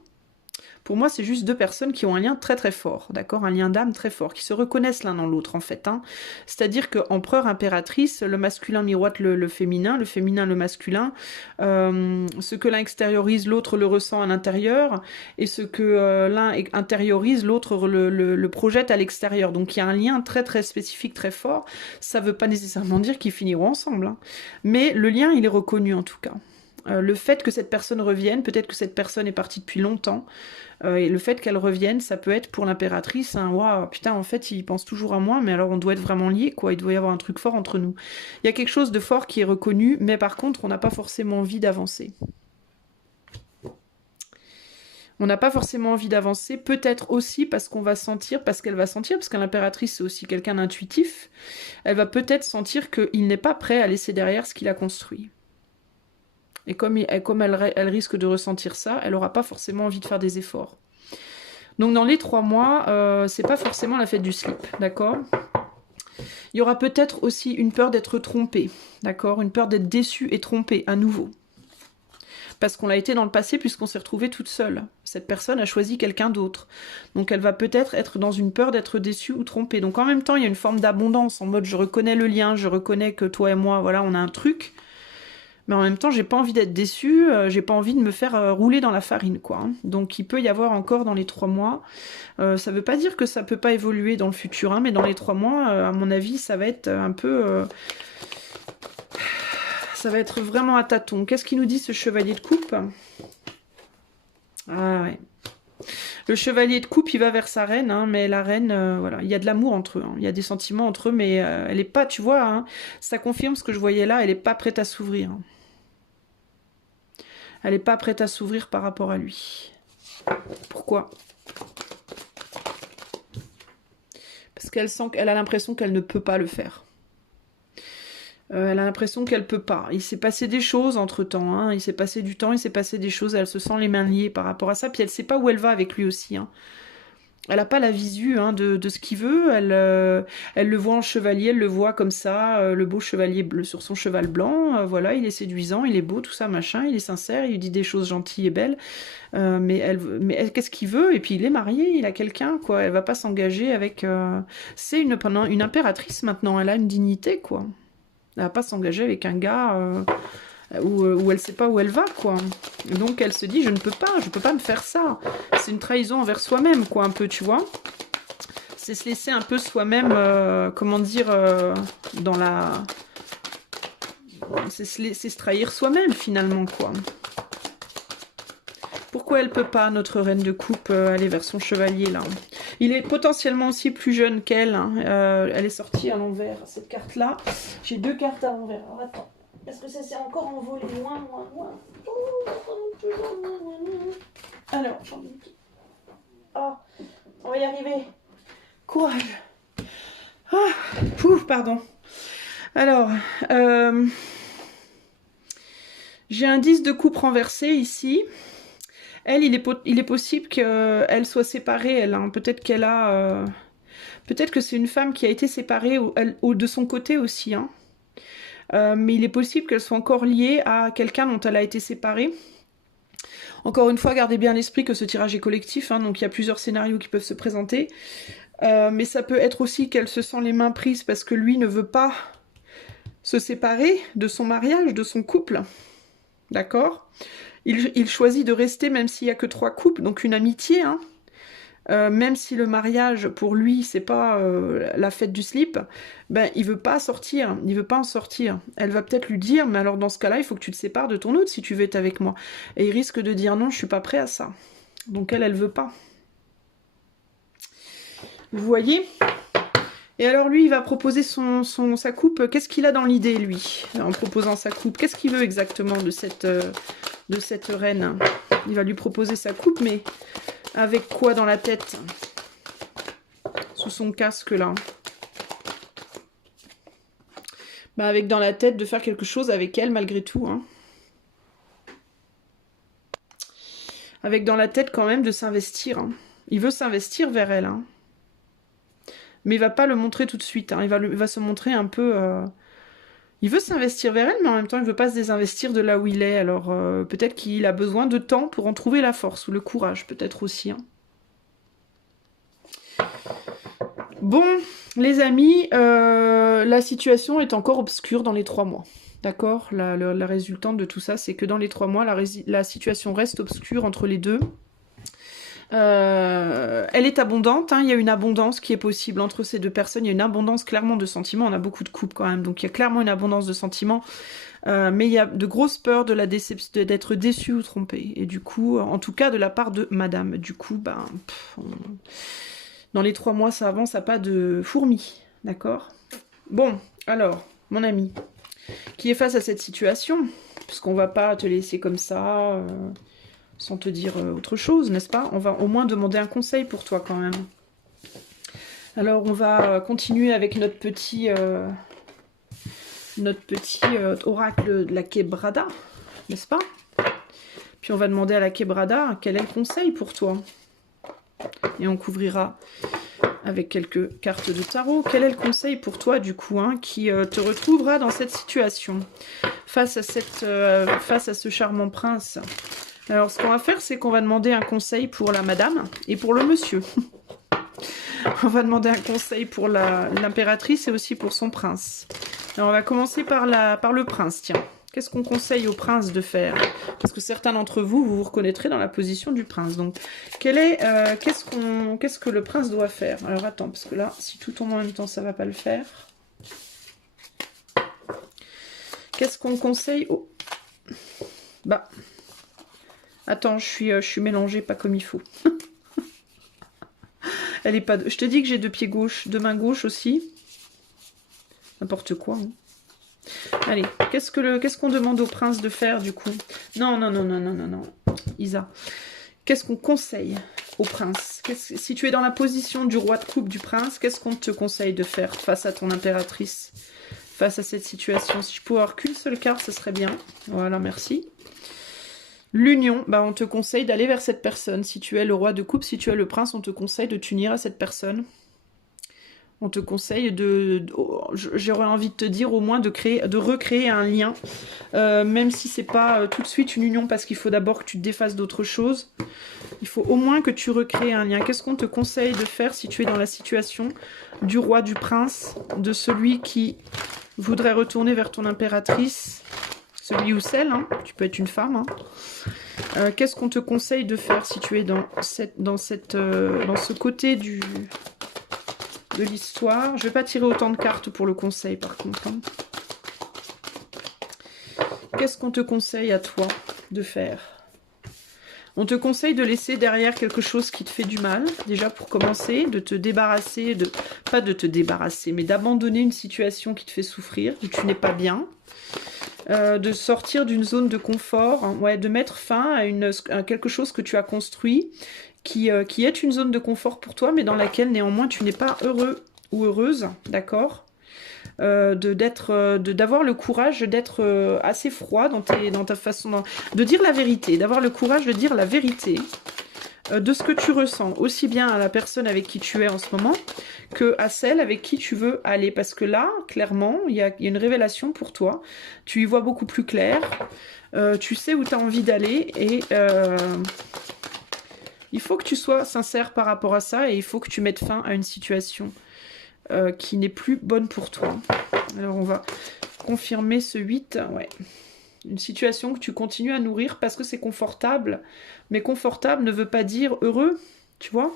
Pour moi, c'est juste deux personnes qui ont un lien très très fort, d'accord? Un lien d'âme très fort, qui se reconnaissent l'un dans l'autre, en fait, hein. C'est-à-dire que empereur, impératrice, le masculin miroite le féminin le masculin. Ce que l'un extériorise, l'autre le ressent à l'intérieur, et ce que l'un intériorise, l'autre le projette à l'extérieur. Donc il y a un lien très très spécifique, très fort. Ça veut pas nécessairement dire qu'ils finiront ensemble, hein. Mais le lien, il est reconnu en tout cas. Le fait que cette personne revienne, peut-être que cette personne est partie depuis longtemps, et le fait qu'elle revienne, ça peut être pour l'impératrice, hein, waouh, putain, en fait, il pense toujours à moi, mais alors on doit être vraiment liés, quoi, il doit y avoir un truc fort entre nous. Il y a quelque chose de fort qui est reconnu, mais par contre, on n'a pas forcément envie d'avancer. On n'a pas forcément envie d'avancer, peut-être aussi parce qu'on va sentir, parce qu'elle va sentir, parce que l'impératrice c'est aussi quelqu'un d'intuitif, elle va peut-être sentir qu'il n'est pas prêt à laisser derrière ce qu'il a construit. Et comme elle risque de ressentir ça, elle n'aura pas forcément envie de faire des efforts. Donc dans les 3 mois, c'est pas forcément la fête du slip, d'accord? Il y aura peut-être aussi une peur d'être trompée, d'accord? Une peur d'être déçue et trompée à nouveau. Parce qu'on l'a été dans le passé puisqu'on s'est retrouvée toute seule. Cette personne a choisi quelqu'un d'autre. Donc elle va peut-être être dans une peur d'être déçue ou trompée. Donc en même temps, il y a une forme d'abondance en mode je reconnais le lien, je reconnais que toi et moi, voilà, on a un truc. Mais en même temps, j'ai pas envie d'être déçue, j'ai pas envie de me faire rouler dans la farine, quoi, hein. Donc il peut y avoir encore dans les 3 mois, ça veut pas dire que ça peut pas évoluer dans le futur, hein, mais dans les 3 mois, à mon avis, ça va être un peu... ça va être vraiment à tâtons. Qu'est-ce qu'il nous dit ce chevalier de coupe? Ah ouais. Le chevalier de coupe, il va vers sa reine, hein, mais la reine, voilà, il y a de l'amour entre eux, hein, il y a des sentiments entre eux, mais elle est pas, tu vois, hein, ça confirme ce que je voyais là, elle est pas prête à s'ouvrir, hein. Elle n'est pas prête à s'ouvrir par rapport à lui. Pourquoi? Parce qu'elle sent qu'elle a l'impression qu'elle ne peut pas le faire. Elle a l'impression qu'elle peut pas. Il s'est passé des choses entre-temps, hein. Il s'est passé du temps, il s'est passé des choses. Elle se sent les mains liées par rapport à ça. Puis elle sait pas où elle va avec lui aussi, hein. Elle n'a pas la visu, hein, de ce qu'il veut. Elle le voit en chevalier, elle le voit comme ça, le beau chevalier bleu sur son cheval blanc. Voilà, il est séduisant, il est beau, tout ça, machin. Il est sincère, il lui dit des choses gentilles et belles. Mais qu'est-ce qu'il veut? Et puis il est marié, il a quelqu'un, quoi. Elle va pas s'engager avec... C'est une impératrice maintenant, elle a une dignité, quoi. Elle va pas s'engager avec un gars... où elle sait pas où elle va, quoi. Donc elle se dit, je peux pas me faire ça. C'est une trahison envers soi-même, quoi, un peu, tu vois. C'est se laisser un peu soi-même, comment dire, dans la... C'est se trahir soi-même, finalement, quoi. Pourquoi elle peut pas, notre reine de coupe, aller vers son chevalier, là? Il est potentiellement aussi plus jeune qu'elle, hein. Elle est sortie à l'envers, cette carte-là. J'ai 2 cartes à l'envers. Alors, attends. Est-ce que ça s'est encore envolé loin? Alors, j'en doute. Oh, on va y arriver. Courage. Ah, pouf, pardon. Alors, j'ai un 10 de coupe renversé ici. Elle, il est possible qu'elle soit séparée, elle, hein. Peut-être qu'elle a... peut-être que c'est une femme qui a été séparée de son côté aussi, hein. Mais il est possible qu'elle soit encore liée à quelqu'un dont elle a été séparée. Encore une fois, gardez bien à l'esprit que ce tirage est collectif, hein, donc il y a plusieurs scénarios qui peuvent se présenter. Mais ça peut être aussi qu'elle se sent les mains prises parce que lui ne veut pas se séparer de son mariage, de son couple. D'accord? Il choisit de rester même s'il n'y a que 3 couples, donc une amitié, hein. Même si le mariage, pour lui, c'est pas la fête du slip, ben, il veut pas sortir, il veut pas en sortir. Elle va peut-être lui dire, mais alors dans ce cas-là, il faut que tu te sépares de ton autre si tu veux être avec moi. Et il risque de dire non, je suis pas prêt à ça. Donc elle veut pas. Vous voyez? Et alors lui, il va proposer sa coupe. Qu'est-ce qu'il a dans l'idée, lui, en proposant sa coupe? Qu'est-ce qu'il veut exactement de de cette reine. Il va lui proposer sa coupe, mais avec quoi dans la tête? Sous son casque, là. Bah, avec dans la tête de faire quelque chose avec elle, malgré tout. Hein. Avec dans la tête, quand même, de s'investir. Hein. Il veut s'investir vers elle. Hein. Mais il va pas le montrer tout de suite. Hein. Il va se montrer un peu... Il veut s'investir vers elle, mais en même temps, il veut pas se désinvestir de là où il est. Alors, peut-être qu'il a besoin de temps pour en trouver la force ou le courage, peut-être aussi. Hein. Bon, les amis, la situation est encore obscure dans les 3 mois. D'accord? La résultante de tout ça, c'est que dans les 3 mois, la situation reste obscure entre les deux. Elle est abondante, hein, il y a une abondance qui est possible entre ces deux personnes, il y a une abondance clairement de sentiments, on a beaucoup de couples quand même, donc il y a clairement une abondance de sentiments, mais il y a de grosses peurs de la déception, d'être déçu ou trompé, et du coup, en tout cas de la part de madame, du coup, ben, dans les 3 mois ça avance à pas de fourmis, d'accord? Bon, alors, mon ami, qui est face à cette situation, puisqu'on va pas te laisser comme ça... sans te dire autre chose, n'est-ce pas? On va au moins demander un conseil pour toi quand même. Alors on va continuer avec notre petit oracle de la Quebrada, n'est-ce pas? Puis on va demander à la Quebrada quel est le conseil pour toi. Et on couvrira avec quelques cartes de tarot. Quel est le conseil pour toi du coup, hein, qui te retrouvera dans cette situation face à ce charmant prince? Alors, ce qu'on va faire, c'est qu'on va demander un conseil pour la madame et pour le monsieur. On va demander un conseil pour l'impératrice et aussi pour son prince. Alors, on va commencer par le prince, tiens. Qu'est-ce qu'on conseille au prince de faire? Parce que certains d'entre vous, vous vous reconnaîtrez dans la position du prince. Donc, qu'est-ce que le prince doit faire? Alors, attends, parce que là, si tout tombe en même temps, ça va pas le faire. Qu'est-ce qu'on conseille au... Bah... Attends, je suis mélangée, pas comme il faut. Elle est pas... Je te dis que j'ai 2 pieds gauche, 2 mains gauches aussi. N'importe quoi. Hein. Allez, qu'est-ce qu'on demande au prince de faire du coup? Non. Isa. Qu'est-ce qu'on conseille au prince? Si tu es dans la position du roi de coupe du prince, qu'est-ce qu'on te conseille de faire face à ton impératrice? Face à cette situation? Si je pouvais avoir qu'une seule carte, ce serait bien. Voilà, merci. L'union, bah on te conseille d'aller vers cette personne. Si tu es le roi de coupe, si tu es le prince, on te conseille de t'unir à cette personne. On te conseille j'aurais envie de te dire au moins de recréer un lien, même si c'est pas tout de suite une union, parce qu'il faut d'abord que tu te défasses d'autre chose. Il faut au moins que tu recrées un lien. Qu'est-ce qu'on te conseille de faire si tu es dans la situation du roi, du prince, de celui qui voudrait retourner vers ton impératrice? Celui ou celle, hein, tu peux être une femme. Hein. Qu'est-ce qu'on te conseille de faire si tu es dans ce côté de l'histoire? Je ne vais pas tirer autant de cartes pour le conseil, par contre. Hein. Qu'est-ce qu'on te conseille à toi de faire? On te conseille de laisser derrière quelque chose qui te fait du mal, déjà pour commencer, de te débarrasser, pas de te débarrasser, mais d'abandonner une situation qui te fait souffrir, où tu n'es pas bien. De sortir d'une zone de confort, hein, ouais, de mettre fin à quelque chose que tu as construit, qui est une zone de confort pour toi, mais dans laquelle néanmoins tu n'es pas heureux ou heureuse, d'accord? D'avoir le courage d'être assez froid dans ta façon de dire la vérité, d'avoir le courage de dire la vérité de ce que tu ressens, aussi bien à la personne avec qui tu es en ce moment, que à celle avec qui tu veux aller. Parce que là, clairement, il y a une révélation pour toi. Tu y vois beaucoup plus clair. Tu sais où tu as envie d'aller. Et il faut que tu sois sincère par rapport à ça. Et il faut que tu mettes fin à une situation qui n'est plus bonne pour toi. Alors, on va confirmer ce 8. Ouais. Une situation que tu continues à nourrir parce que c'est confortable. Mais confortable ne veut pas dire heureux, tu vois,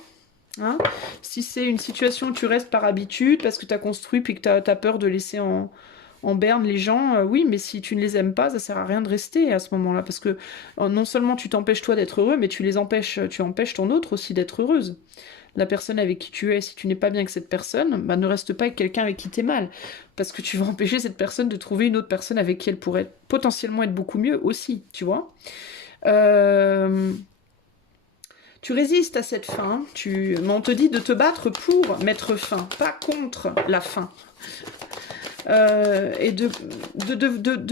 hein? Si c'est une situation où tu restes par habitude, parce que tu as construit, puis que tu as peur de laisser en berne les gens, oui, mais si tu ne les aimes pas, ça sert à rien de rester à ce moment-là. Parce que non seulement tu t'empêches toi d'être heureux, mais tu empêches ton autre aussi d'être heureuse. La personne avec qui tu es, si tu n'es pas bien avec cette personne, bah, ne reste pas avec quelqu'un avec qui tu es mal. Parce que tu vas empêcher cette personne de trouver une autre personne avec qui elle pourrait potentiellement être beaucoup mieux aussi, tu vois. Tu résistes à cette fin, mais on te dit de te battre pour mettre fin, pas contre la fin. Et de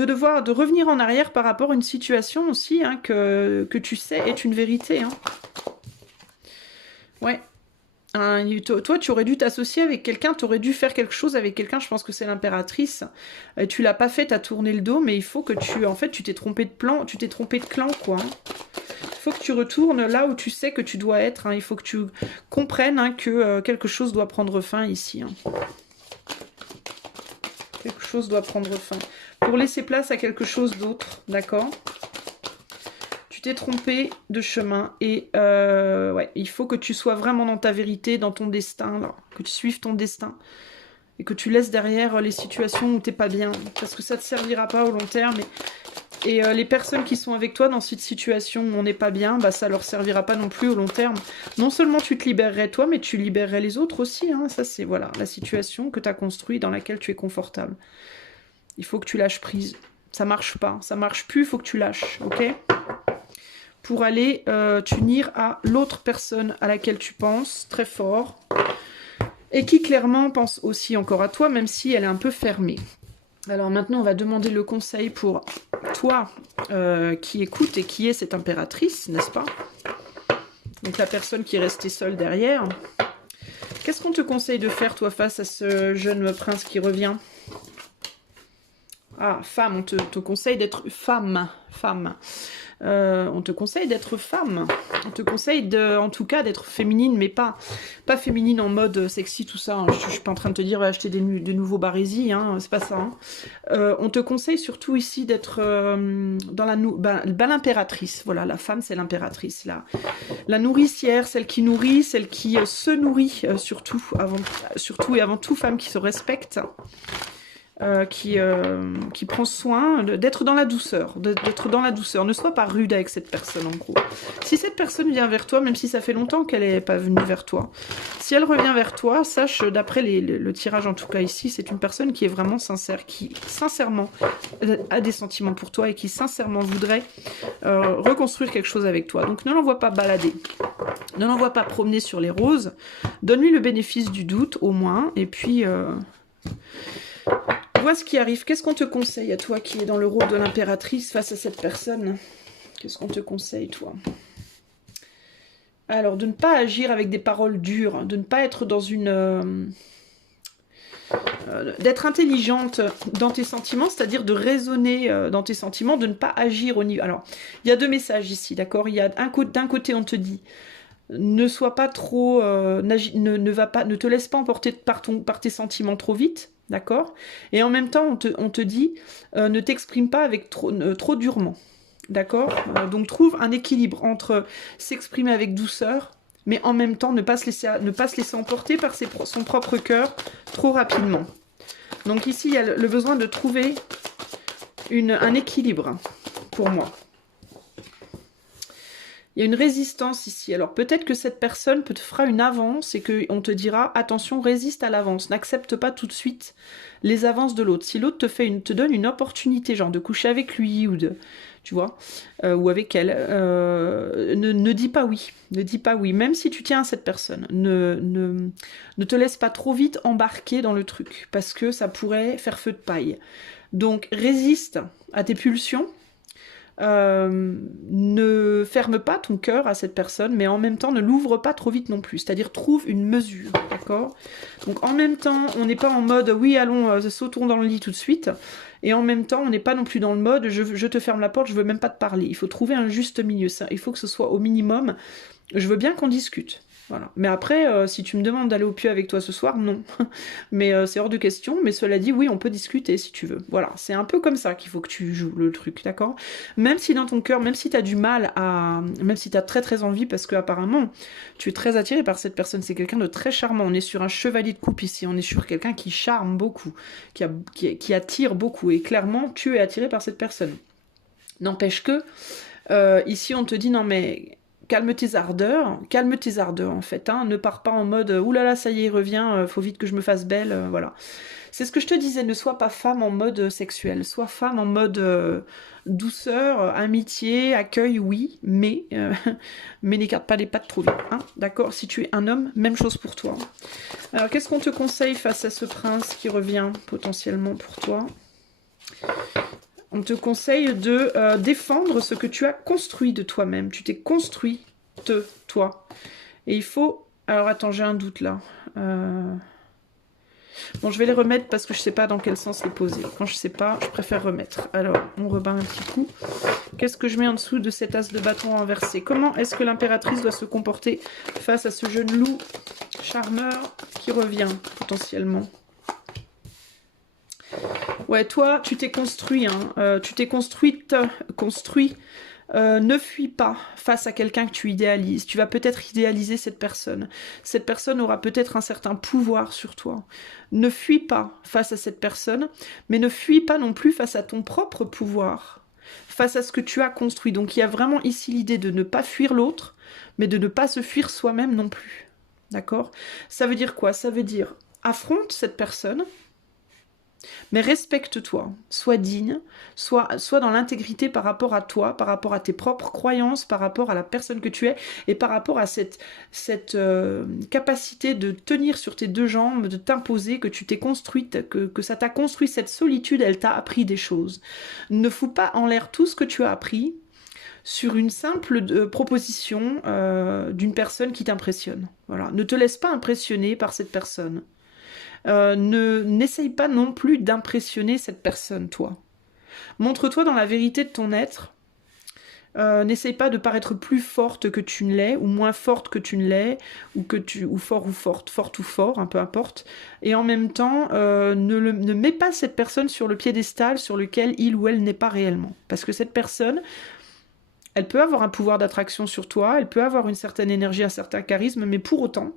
devoir de revenir en arrière par rapport à une situation aussi hein, que tu sais est une vérité. Hein. Ouais. Toi, tu aurais dû t'associer avec quelqu'un, tu aurais dû faire quelque chose avec quelqu'un, je pense que c'est l'impératrice. Tu l'as pas fait, tu as tourné le dos, mais il faut que tu t'es trompé de plan, tu t'es trompé de clan, quoi. Il faut que tu retournes là où tu sais que tu dois être. Hein. Il faut que tu comprennes hein, que quelque chose doit prendre fin ici. Hein. Quelque chose doit prendre fin. Pour laisser place à quelque chose d'autre, d'accord ? Tu t'es trompé de chemin et ouais, il faut que tu sois vraiment dans ta vérité, dans ton destin, là, que tu suives ton destin et que tu laisses derrière les situations où t'es pas bien, parce que ça te servira pas au long terme. Et les personnes qui sont avec toi dans cette situation où on n'est pas bien, bah ça leur servira pas non plus au long terme. Non seulement tu te libérerais toi, mais tu libérerais les autres aussi. Hein. Ça c'est voilà la situation que tu as construite dans laquelle tu es confortable. Il faut que tu lâches prise. Ça marche pas, ça marche plus, il faut que tu lâches, ok ? Pour aller t'unir à l'autre personne à laquelle tu penses très fort et qui clairement pense aussi encore à toi, même si elle est un peu fermée. Alors maintenant, on va demander le conseil pour toi qui écoute et qui est cette impératrice, n'est-ce pas? Donc la personne qui est restée seule derrière. Qu'est-ce qu'on te conseille de faire, toi, face à ce jeune prince qui revient? Ah, femme, on te conseille d'être femme. On te conseille d'être femme. On te conseille en tout cas d'être féminine, mais pas féminine en mode sexy, tout ça. Hein. Je suis pas en train de te dire va acheter des nouveaux barésies, hein, c'est pas ça. Hein. On te conseille surtout ici d'être dans l'impératrice. Voilà, la femme c'est l'impératrice. La nourricière, celle qui nourrit, celle qui se nourrit surtout et avant tout, femme qui se respecte. Qui prend soin d'être dans la douceur, Ne sois pas rude avec cette personne, en gros. Si cette personne vient vers toi, même si ça fait longtemps qu'elle n'est pas venue vers toi, si elle revient vers toi, sache, d'après le tirage en tout cas ici, c'est une personne qui est vraiment sincère, qui sincèrement a des sentiments pour toi et qui sincèrement voudrait reconstruire quelque chose avec toi. Donc ne l'envoie pas balader, ne l'envoie pas promener sur les roses, donne-lui le bénéfice du doute au moins, et puis... Vois ce qui arrive. Qu'est-ce qu'on te conseille à toi qui est dans le rôle de l'impératrice face à cette personne? Qu'est-ce qu'on te conseille, toi? Alors, de ne pas agir avec des paroles dures, de ne pas être dans une... d'être intelligente dans tes sentiments, c'est-à-dire de raisonner dans tes sentiments, de ne pas agir au niveau... Alors, il y a deux messages ici, d'accord? Il y a d'un côté, on te dit... Ne sois pas trop... ne te laisse pas emporter par tes sentiments trop vite. D'accord? Et en même temps, on te dit, ne t'exprime pas avec trop durement. D'accord? Donc trouve un équilibre entre s'exprimer avec douceur, mais en même temps ne pas se laisser emporter par son propre cœur trop rapidement. Donc ici, il y a le besoin de trouver un équilibre, pour moi. Il y a une résistance ici. Alors peut-être que cette personne te fera une avance et qu'on te dira attention, résiste à l'avance. N'accepte pas tout de suite les avances de l'autre. Si l'autre te donne une opportunité, genre de coucher avec lui ou tu vois, ou avec elle, ne dis pas oui. Ne dis pas oui. Même si tu tiens à cette personne, ne te laisse pas trop vite embarquer dans le truc parce que ça pourrait faire feu de paille. Donc résiste à tes pulsions. Ne ferme pas ton cœur à cette personne, mais en même temps ne l'ouvre pas trop vite non plus, c'est-à-dire trouve une mesure, d'accord? Donc en même temps, on n'est pas en mode oui allons, sautons dans le lit tout de suite, et en même temps on n'est pas non plus dans le mode je te ferme la porte, je veux même pas te parler. Il faut trouver un juste milieu, il faut que ce soit au minimum, je veux bien qu'on discute. Voilà. Mais après, si tu me demandes d'aller au pieu avec toi ce soir, non. Mais c'est hors de question. Mais cela dit, oui, on peut discuter si tu veux. Voilà, c'est un peu comme ça qu'il faut que tu joues le truc, d'accord? Même si dans ton cœur, même si tu as du mal à... Même si tu as très très envie, parce que apparemment tu es très attiré par cette personne. C'est quelqu'un de très charmant. On est sur un chevalier de coupe ici. On est sur quelqu'un qui charme beaucoup, qui attire beaucoup. Et clairement, tu es attiré par cette personne. N'empêche que, ici, on te dit, non mais... calme tes ardeurs en fait, hein. Ne pars pas en mode oulala, ça y est, il revient, faut vite que je me fasse belle, voilà. C'est ce que je te disais, ne sois pas femme en mode sexuel, sois femme en mode douceur, amitié, accueil, oui, mais, mais n'écarte pas les pattes trop vite, hein, d'accord? Si tu es un homme, même chose pour toi. Alors, qu'est-ce qu'on te conseille face à ce prince qui revient potentiellement pour toi? On te conseille de défendre ce que tu as construit de toi-même. Tu t'es construit, toi. Et il faut... Alors, attends, j'ai un doute là. Bon, je vais les remettre parce que je ne sais pas dans quel sens les poser. Quand je ne sais pas, je préfère remettre. Alors, on rebat un petit coup. Qu'est-ce que je mets en dessous de cet as de bâton renversé? Comment est-ce que l'impératrice doit se comporter face à ce jeune loup charmeur qui revient potentiellement? Ouais, toi, tu t'es construit, hein. Tu t'es construit. Ne fuis pas face à quelqu'un que tu idéalises. Tu vas peut-être idéaliser cette personne. Cette personne aura peut-être un certain pouvoir sur toi. Ne fuis pas face à cette personne, mais ne fuis pas non plus face à ton propre pouvoir, face à ce que tu as construit. Donc il y a vraiment ici l'idée de ne pas fuir l'autre, mais de ne pas se fuir soi-même non plus. D'accord? Ça veut dire quoi? Ça veut dire affronte cette personne, mais respecte-toi, sois digne, sois dans l'intégrité par rapport à toi, par rapport à tes propres croyances, par rapport à la personne que tu es, et par rapport à cette capacité de tenir sur tes deux jambes, de t'imposer, que tu t'es construite, que ça t'a construit, cette solitude, elle t'a appris des choses. Ne fous pas en l'air tout ce que tu as appris sur une simple proposition d'une personne qui t'impressionne. Voilà. Ne te laisse pas impressionner par cette personne. N'essaye pas non plus d'impressionner cette personne, toi. Montre-toi dans la vérité de ton être. N'essaye pas de paraître plus forte que tu ne l'es, ou moins forte que tu ne l'es, ou fort ou forte, forte ou fort, hein, peu importe. Et en même temps, ne mets pas cette personne sur le piédestal sur lequel il ou elle n'est pas réellement. Parce que cette personne, elle peut avoir un pouvoir d'attraction sur toi, elle peut avoir une certaine énergie, un certain charisme, mais pour autant,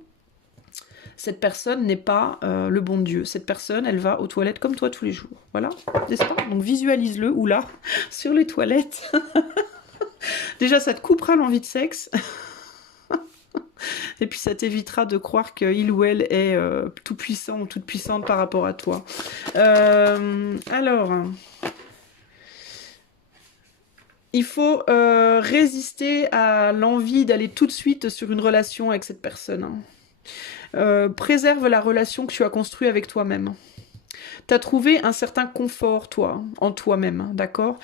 cette personne n'est pas le bon Dieu. Cette personne, elle va aux toilettes comme toi tous les jours. Voilà, n'est-ce pas? Donc visualise-le, ou là, sur les toilettes. Déjà, ça te coupera l'envie de sexe. Et puis ça t'évitera de croire qu'il ou elle est tout puissant ou toute puissante par rapport à toi. Alors... Il faut résister à l'envie d'aller tout de suite sur une relation avec cette personne. Préserve la relation que tu as construite avec toi-même. Tu as trouvé un certain confort, toi, en toi-même, d'accord?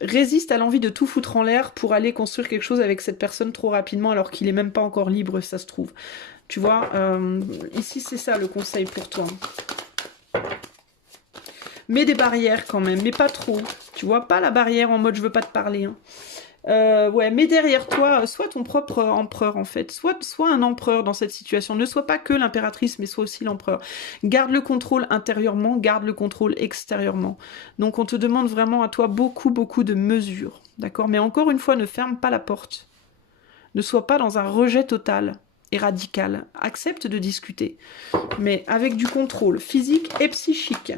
Résiste à l'envie de tout foutre en l'air pour aller construire quelque chose avec cette personne trop rapidement alors qu'il n'est même pas encore libre, ça se trouve. Tu vois, ici c'est ça le conseil pour toi. Mets des barrières quand même, mais pas trop. Tu vois, pas la barrière en mode je veux pas te parler. Hein. Ouais, mets derrière toi, sois ton propre empereur en fait. Sois un empereur dans cette situation. Ne sois pas que l'impératrice, mais sois aussi l'empereur. Garde le contrôle intérieurement, garde le contrôle extérieurement. Donc on te demande vraiment à toi beaucoup de mesures. D'accord? Mais encore une fois, ne ferme pas la porte. Ne sois pas dans un rejet total et radical. Accepte de discuter. Mais avec du contrôle physique et psychique.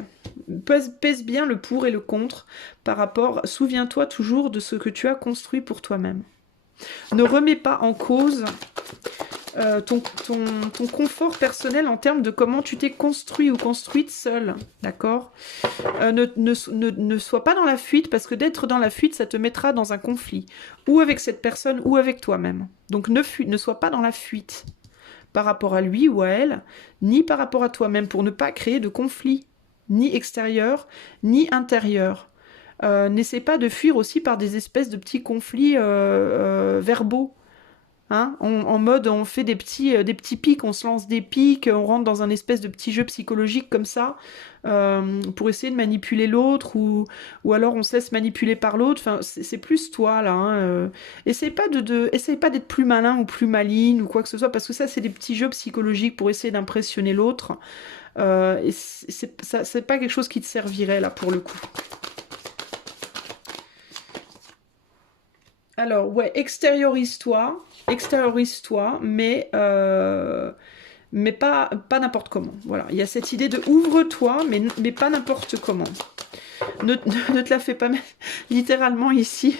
Pèse bien le pour et le contre par rapport... Souviens-toi toujours de ce que tu as construit pour toi-même. Ne remets pas en cause ton confort personnel en termes de comment tu t'es construit ou construite seule. D'accord? Ne sois pas dans la fuite, parce que d'être dans la fuite, ça te mettra dans un conflit. Ou avec cette personne, ou avec toi-même. Donc ne sois pas dans la fuite par rapport à lui ou à elle, ni par rapport à toi-même, pour ne pas créer de conflit, ni extérieur, ni intérieur. N'essaie pas de fuir aussi par des espèces de petits conflits verbaux. Hein, en mode, on fait des petits pics, on se lance des pics, on rentre dans un espèce de petit jeu psychologique comme ça, pour essayer de manipuler l'autre, ou alors on se laisse manipuler par l'autre. Enfin, c'est plus toi, là. Hein, essaye pas d'être plus malin ou plus maligne, ou quoi que ce soit, parce que ça, c'est des petits jeux psychologiques pour essayer d'impressionner l'autre. Et c'est pas quelque chose qui te servirait, là, pour le coup. Alors, ouais, extériorise-toi, mais pas n'importe comment. Voilà, il y a cette idée de ouvre-toi, mais pas n'importe comment. Ne te la fais pas mettre littéralement ici.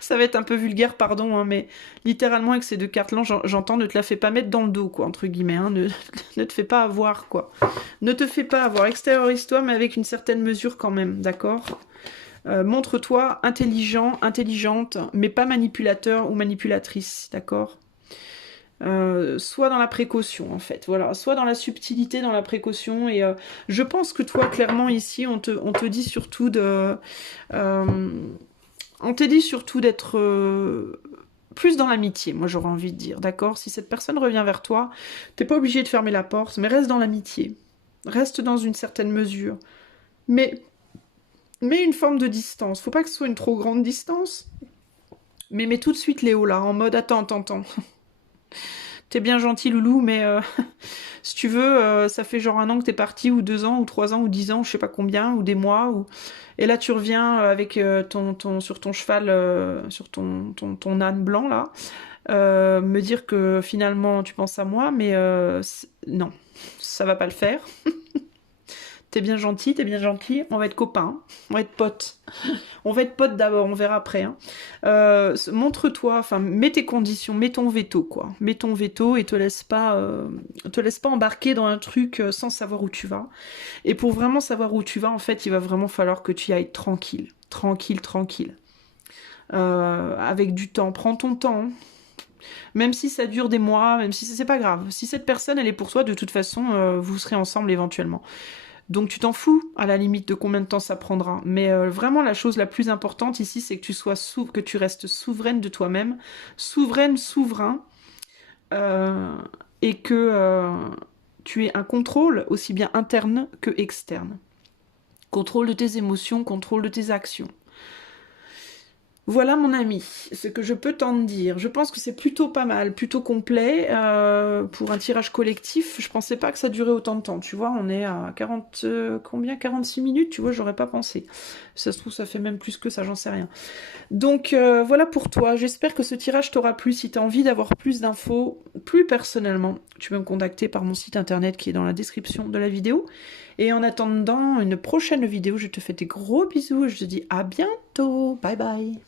Ça va être un peu vulgaire, pardon, hein, mais littéralement avec ces deux cartes-là, j'entends ne te la fais pas mettre dans le dos, quoi, entre guillemets, hein, ne te fais pas avoir, quoi. Ne te fais pas avoir, extériorise-toi, mais avec une certaine mesure quand même, d'accord? Montre-toi intelligent, intelligente, mais pas manipulateur ou manipulatrice, d'accord? Soit dans la précaution, en fait, voilà, soit dans la subtilité, dans la précaution, et je pense que toi, clairement, ici, on te dit surtout de... on te dit surtout d'être plus dans l'amitié, moi j'aurais envie de dire, d'accord? Si cette personne revient vers toi, t'es pas obligé de fermer la porte, mais reste dans l'amitié. Reste dans une certaine mesure. Mais une forme de distance. Faut pas que ce soit une trop grande distance. Mais mets tout de suite Léo là, en mode attends. T'es bien gentil loulou, mais si tu veux, ça fait genre 1 an que t'es parti, ou 2 ans, ou 3 ans, ou 10 ans, je sais pas combien, ou des mois, et là tu reviens avec sur ton cheval, sur ton âne blanc là, me dire que finalement tu penses à moi, mais non, ça va pas le faire. T'es bien gentil, on va être copains, on va être potes. On va être potes d'abord, on verra après. Hein. Montre-toi, enfin, mets tes conditions, mets ton veto, quoi. Mets ton veto et te laisse pas embarquer dans un truc sans savoir où tu vas. Et pour vraiment savoir où tu vas, en fait, il va vraiment falloir que tu y ailles tranquille. Tranquille. Avec du temps. Prends ton temps. Hein. Même si ça dure des mois, même si c'est pas grave. Si cette personne, elle est pour toi, de toute façon, vous serez ensemble éventuellement. Donc tu t'en fous à la limite de combien de temps ça prendra. Mais vraiment la chose la plus importante ici, c'est que que tu restes souveraine de toi-même, souverain, et que tu aies un contrôle aussi bien interne que externe. Contrôle de tes émotions, contrôle de tes actions. Voilà mon ami, ce que je peux t'en dire. Je pense que c'est plutôt pas mal, plutôt complet pour un tirage collectif. Je pensais pas que ça durait autant de temps, tu vois, on est à 46 minutes, tu vois, j'aurais pas pensé. Ça se trouve, ça fait même plus que ça, j'en sais rien. Donc voilà pour toi, j'espère que ce tirage t'aura plu. Si tu as envie d'avoir plus d'infos, plus personnellement, tu peux me contacter par mon site internet qui est dans la description de la vidéo. Et en attendant une prochaine vidéo, je te fais des gros bisous et je te dis à bientôt. Bye bye.